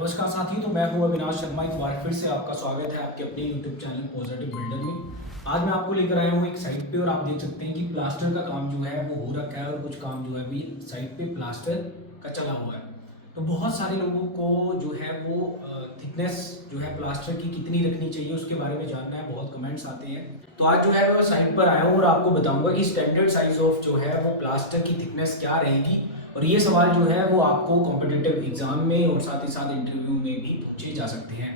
नमस्कार साथियों, तो मैं हूं अविनाश शर्मा। एक बार फिर से आपका स्वागत है आपके अपने YouTube चैनल पॉजिटिव बिल्डर में। आज मैं आपको लेकर आया हूं एक साइट पे और आप देख सकते हैं कि प्लास्टर का काम जो है वो हो रखा है और कुछ काम जो है भी साइट पे प्लास्टर का चला हुआ है। तो बहुत सारे लोगों को जो है वो थिकनेस जो है प्लास्टर की कितनी रखनी चाहिए उसके बारे में जानना है। बहुत कमेंट्स आते हैं, तो आज जो है मैं साइट पर आया हूँ और आपको बताऊंगा कि स्टैंडर्ड साइज ऑफ जो है वो प्लास्टर की थिकनेस क्या रहेगी। और ये सवाल जो है वो आपको कॉम्पिटिटिव एग्जाम में और साथ ही साथ इंटरव्यू में भी पूछे जा सकते हैं।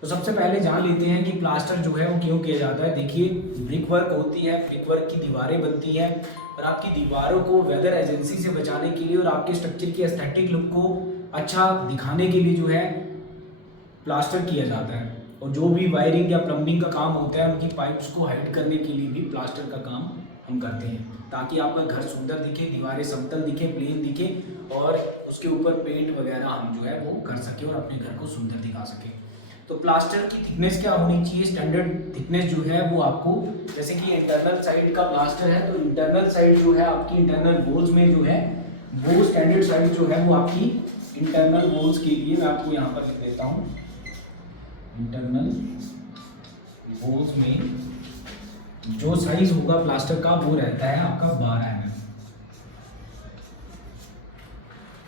तो सबसे पहले जान लेते हैं कि प्लास्टर जो है वो क्यों किया जाता है। देखिए, ब्रिक वर्क होती है, ब्रिक वर्क की दीवारें बनती हैं और आपकी दीवारों को वेदर एजेंसी से बचाने के लिए और आपके स्ट्रक्चर की एस्थेटिक लुक को अच्छा दिखाने के लिए जो है प्लास्टर किया जाता है। और जो भी वायरिंग या प्लम्बिंग का काम होता है, उनकी पाइप्स को हाइड करने के लिए भी प्लास्टर का काम हम करते हैं, ताकि आपका घर सुंदर दिखे, दीवारें समतल दिखे, प्लेन दिखे और उसके ऊपर पेंट वगैरह हम जो है वो कर सके और अपने घर को सुंदर दिखा सके। तो प्लास्टर की थिकनेस क्या होनी चाहिए? स्टैंडर्ड थिकनेस जो है वो आपको, जैसे कि इंटरनल साइड का प्लास्टर है तो इंटरनल साइड जो है आपकी इंटरनल वॉल्स में जो है वो स्टैंडर्ड साइड जो है वो आपकी इंटरनल वॉल्स के लिए मैं आपको यहाँ पर लिख देता हूँ। इंटरनल वॉल्स में जो साइज होगा प्लास्टर का वो रहता है आपका 12 mm।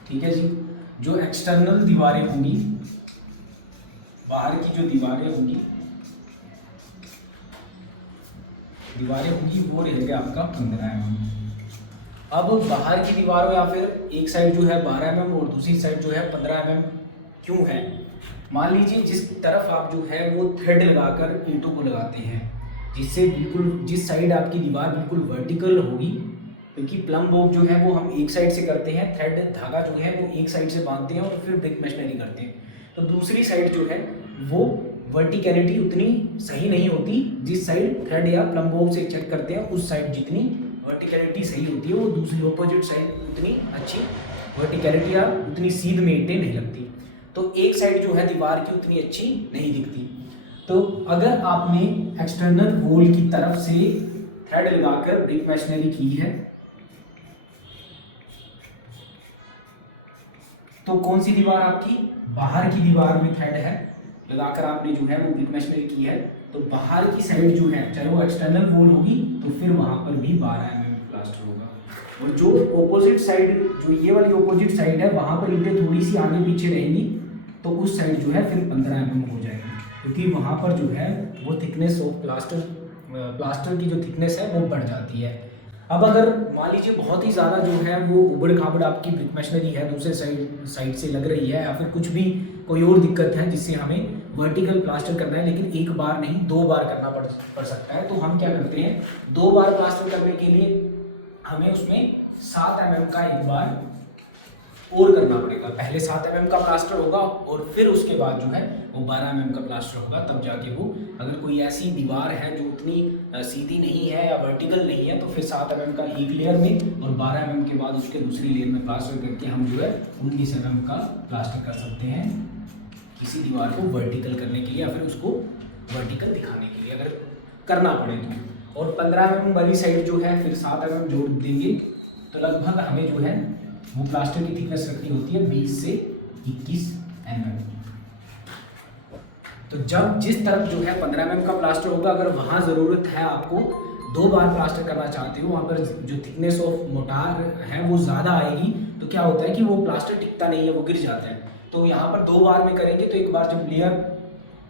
ठीक है जी। जो एक्सटर्नल दीवारें होंगी, बाहर की जो दीवारें होंगी वो रहेगा आपका 15 mm। अब बाहर की दीवारों या फिर एक साइड जो है 12 mm और दूसरी साइड जो है 15 mm क्यों है? मान लीजिए जिस तरफ आप जो है वो थ्रेड लगाकर ईंटों को लगाते हैं, जिससे बिल्कुल जिस साइड आपकी दीवार बिल्कुल वर्टिकल होगी, क्योंकि प्लम बॉब जो है वो हम एक साइड से करते हैं, थ्रेड धागा जो है वो एक साइड से बांधते हैं और फिर ब्रिक मशीनरी करते हैं। तो दूसरी साइड जो है वो वर्टिकलिटी उतनी सही नहीं होती। जिस साइड थ्रेड या प्लम बॉब से चेक करते हैं उस साइड जितनी वर्टिकलिटी सही होती है, वो दूसरी ऑपोजिट साइड उतनी अच्छी वर्टिकलिटी या उतनी सीध में ईंटें नहीं लगती। तो एक साइड जो है दीवार की उतनी अच्छी नहीं दिखती। तो अगर आपने एक्सटर्नल वॉल की तरफ से थ्रेड लगाकर ब्रिक मशीनरी की है तो कौन सी दीवार आपकी? बाहर की दीवार में थ्रेड है लगाकर आपने जो है वो ब्रिक मशीनरी की है, तो बाहर की साइड जो है चाहे वो एक्सटर्नल वॉल होगी तो फिर वहां पर भी 12 mm प्लास्टर होगा। और जो ऑपोजिट साइड, जो ये वाली ऑपोजिट साइड है, वहां पर ईंटें थोड़ी सी आगे पीछे रहेंगी तो उस साइड जो है फिर 15 mm हो जाएगी, क्योंकि वहाँ पर जो है वो थिकनेस ऑफ प्लास्टर की जो थिकनेस है वो बढ़ जाती है। अब अगर मान लीजिए बहुत ही ज़्यादा जो है वो उबड़ खाबड़ आपकी ब्रिक मशीनरी है, दूसरे साइड से लग रही है, या फिर कुछ भी कोई और दिक्कत है जिससे हमें वर्टिकल प्लास्टर करना है, लेकिन एक बार नहीं 2 बार करना पड़ सकता है, तो हम क्या करते हैं, 2 बार प्लास्टर करने के लिए हमें उसमें 7 mm का एक बार और करना पड़ेगा। पहले 7 mm का प्लास्टर होगा और फिर उसके बाद जो है वो 12 mm का प्लास्टर होगा, तब जाके वो, अगर कोई ऐसी दीवार है जो उतनी सीधी नहीं है या वर्टिकल नहीं है, तो फिर 7 mm का एक लेयर में और 12 mm के बाद उसके दूसरी लेयर में प्लास्टर करके हम जो है 19 mm का प्लास्टर कर सकते हैं, किसी दीवार को वर्टिकल करने के लिए या फिर उसको वर्टिकल दिखाने के लिए अगर करना पड़े तो। और 15 mm वाली साइड जो है फिर 7 mm जोड़ देंगे, तो लगभग हमें जो है वो प्लास्टर की थिकनेस रखनी होती है 20 से 21 mm। तो जब जिस तरफ जो है 15 mm का प्लास्टर होगा, अगर वहाँ ज़रूरत है आपको 2 बार प्लास्टर करना चाहते हो, वहाँ पर जो थिकनेस ऑफ मोटार है वो ज़्यादा आएगी, तो क्या होता है कि वो प्लास्टर टिकता नहीं है, वो गिर जाता है। तो यहाँ पर 2 बार में करेंगे तो एक बार जब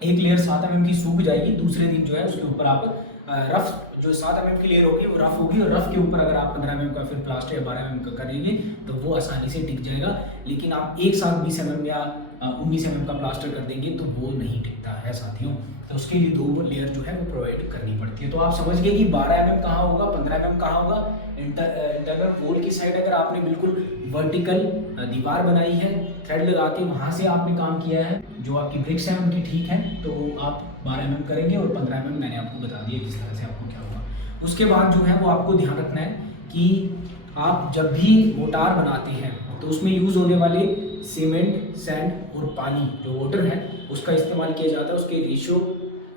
एक लेयर 7 mm की सूख जाएगी, दूसरे दिन जो है उसके ऊपर आप रफ जो 7 mm की लेयर होगी वो रफ होगी, और रफ के ऊपर अगर आप 15 mm का फिर प्लास्टर या 12 mm का करेंगे तो वो आसानी से टिक जाएगा। लेकिन आप एक साथ 20 mm या 19 mm का प्लास्टर कर देंगे तो वो नहीं टिकता है साथियों। तो उसके लिए 2 लेयर जो है वो प्रोवाइड करनी पड़ती है। तो आप समझ गए कि 12 mm कहाँ होगा, 15 mm कहाँ होगा। इंटरनल वॉल की साइड अगर आपने बिल्कुल वर्टिकल दीवार बनाई है, थ्रेड लगा के वहाँ से आपने काम किया है, जो आपकी ब्रिक्स हैं उनकी ठीक है, तो आप 12 mm करेंगे और 15 mm मैंने आपको बता दिया किस तरह से आपको क्या होगा। उसके बाद जो है वो आपको ध्यान रखना है कि आप जब भी मोटार बनाते हैं तो उसमें यूज़ होने वाले सीमेंट, सैंड और पानी जो वाटर है उसका इस्तेमाल किया जाता है, उसके रेशियो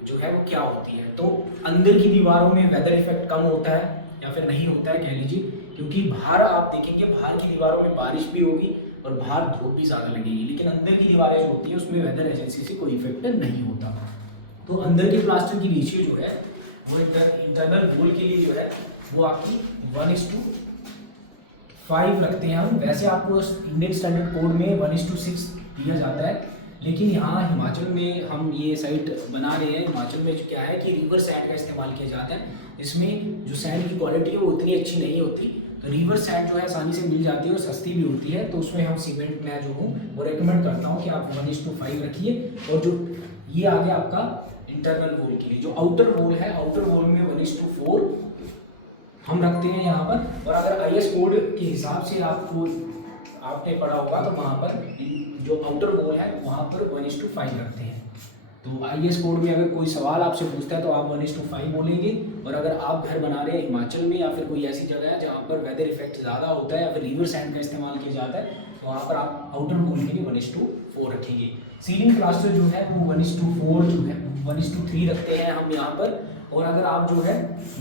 जो है वो क्या होती है। तो अंदर की दीवारों में वेदर इफेक्ट कम होता है या फिर नहीं होता है कह लीजिए, क्योंकि बाहर आप देखेंगे बाहर की दीवारों में बारिश भी होगी, और बाहर धूप भी ज़्यादा लगेगी, लेकिन अंदर की दीवारें जो होती है उसमें वेदर एजेंसी से कोई इफेक्ट नहीं होता। तो अंदर के प्लास्टर की रेशियो जो है वो इंटरनल वॉल के लिए जो है वो आपकी 1:5 रखते हैं हम। वैसे आपको इंडियन स्टैंडर्ड कोड में 1:6 दिया जाता है, लेकिन यहाँ हिमाचल में हम ये साइट बना रहे हैं। हिमाचल में क्या है कि रिवर सैंड का इस्तेमाल किया जाता है। इसमें जो सैंड की क्वालिटी है वो उतनी अच्छी नहीं होती, तो रिवर सैंड जो है आसानी से मिल जाती है और सस्ती भी होती है। तो उसमें हम सीमेंट मैं जो हूँ वो रेकमेंड करता हूँ कि आप 1:5 रखिए। और जो ये आ गया आपका इंटरनल वॉल के लिए, जो आउटर वॉल है, आउटर वॉल में 1:4 हम रखते हैं यहाँ पर। और अगर IS कोड के हिसाब से आपने पढ़ा होगा तो वहाँ पर जो आउटर वॉल है वहाँ पर 1:5 रखते हैं। तो IS कोड में अगर कोई सवाल आपसे पूछता है तो आप 1:5 बोलेंगे। और अगर आप घर बना रहे हैं हिमाचल में या फिर कोई ऐसी जगह है जहाँ पर वेदर इफेक्ट ज़्यादा होता है या फिर रिवर सैंड का इस्तेमाल किया जाता है, तो वहाँ पर आप आउटर वॉल के लिए 1:4 रखेंगे। सीलिंग प्लास्टर जो है वो 1:4 जो है 1:3 रखते हैं हम यहाँ पर। और अगर आप जो है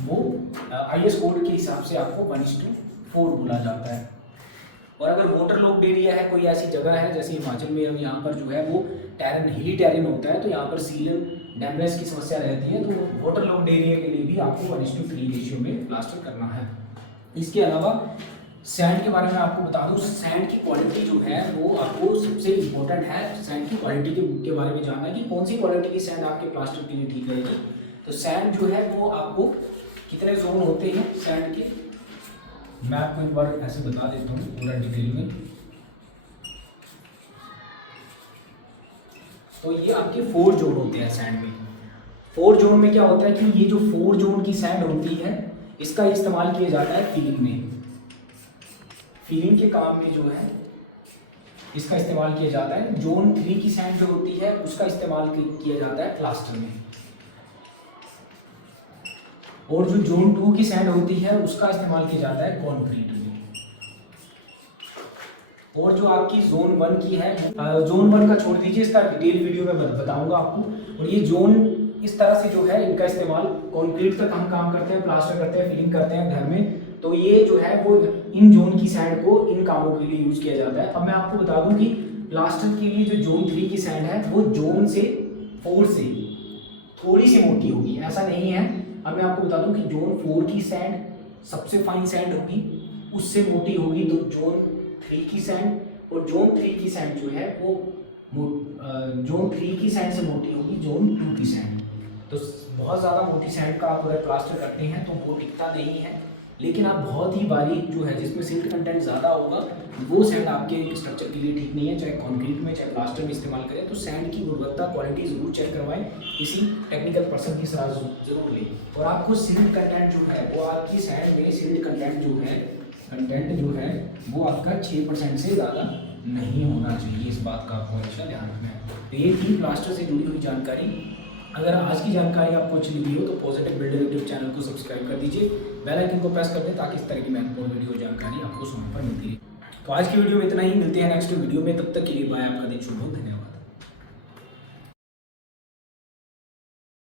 वो IS कोड के हिसाब से आपको 1:4 बोला जाता है। और अगर वाटर लॉक्ड एरिया है, कोई ऐसी जगह है जैसे हिमाचल में हम यहाँ पर जो है वो हिली टेरेन होता है, तो यहाँ पर सीलन डैमेज की समस्या रहती है, तो वाटर लॉक्ड एरिया के लिए भी आपको 1:3 रेशियो में प्लास्टर करना है। इसके अलावा सैंड के बारे में आपको बता दूं, सैंड की क्वालिटी जो है वो आपको सबसे इम्पोर्टेंट है। सैंड की क्वालिटी के बारे में जानना है कि कौन सी क्वालिटी की सैंड आपके प्लास्टर के लिए ठीक रहेगी। तो सैंड जो है वो आपको कितने जोन होते हैं सैंड के, मैं आपको एक बार ऐसे बता देता हूँ पूरा डिटेल में। तो ये आपके 4 जोन होते हैं सैंड में। 4 जोन में क्या होता है कि ये जो 4 जोन की सैंड होती है इसका इस्तेमाल किया जाता है फिलिंग में। फिलिंग के काम में जो है इसका इस्तेमाल किया जाता है। जोन 3 की सैंड जो होती है उसका इस्तेमाल किया जाता है प्लास्टर में। और जो जोन 2 की सैंड होती है उसका इस्तेमाल किया जाता है कंक्रीट में। और जो आपकी जोन 1 की है, जोन 1 का छोड़ दीजिए, इसका डिटेल वीडियो में बताऊंगा आपको। और ये जोन इस तरह से जो है इनका इस्तेमाल कंक्रीट तक हम काम करते हैं, प्लास्टर करते हैं, फिलिंग करते हैं घर में। तो ये जो है वो इन जोन की सैंड को इन कामों के लिए यूज किया जाता है। अब मैं आपको बता दूं कि प्लास्टर के लिए जो जोन 3 की सैंड है वो जोन 4 से थोड़ी सी मोटी होगी, ऐसा नहीं है। अब मैं आपको बता दूं कि जोन 4 की सैंड सबसे फाइन सैंड होगी, उससे मोटी होगी तो जोन 3 की सैंड, और जोन 3 की सैंड जो है वो जोन 3 की सैंड से मोटी होगी जोन 2 की सैंड। तो बहुत ज़्यादा मोटी सैंड का आप अगर प्लास्टर करते हैं तो वो टिकता नहीं है। लेकिन आप बहुत ही बारीक जो है जिसमें सिल्ट कंटेंट ज़्यादा होगा वो सैंड आपके स्ट्रक्चर के लिए ठीक नहीं है। चाहे कंक्रीट में चाहे प्लास्टर में इस्तेमाल करें तो सैंड की गुणवत्ता क्वालिटी ज़रूर चेक करवाएं, किसी टेक्निकल पर्सन की सलाह जरूर लें। और आपको सिल्ट कंटेंट जो है वो आपकी सैंड में सिल्ट कंटेंट जो है वो आपका 6% से ज़्यादा नहीं होना चाहिए। इस बात का आपको हमेशा ध्यान रखना है। तो ये थी प्लास्टर से जुड़ी हुई जानकारी। अगर आज की जानकारी आपको अच्छी लगी हो तो पॉजिटिव बिल्डर यूट्यूब चैनल को सब्सक्राइब कर दीजिए, बेल आइकन को प्रेस कर दें ताकि इस तरह की महत्वपूर्ण वीडियो जानकारी आपको समय पर मिलती रहे। तो आज की वीडियो में इतना ही, मिलते हैं नेक्स्ट वीडियो में, तब तक के लिए बाय। आपका दिन शुभ हो, धन्यवाद।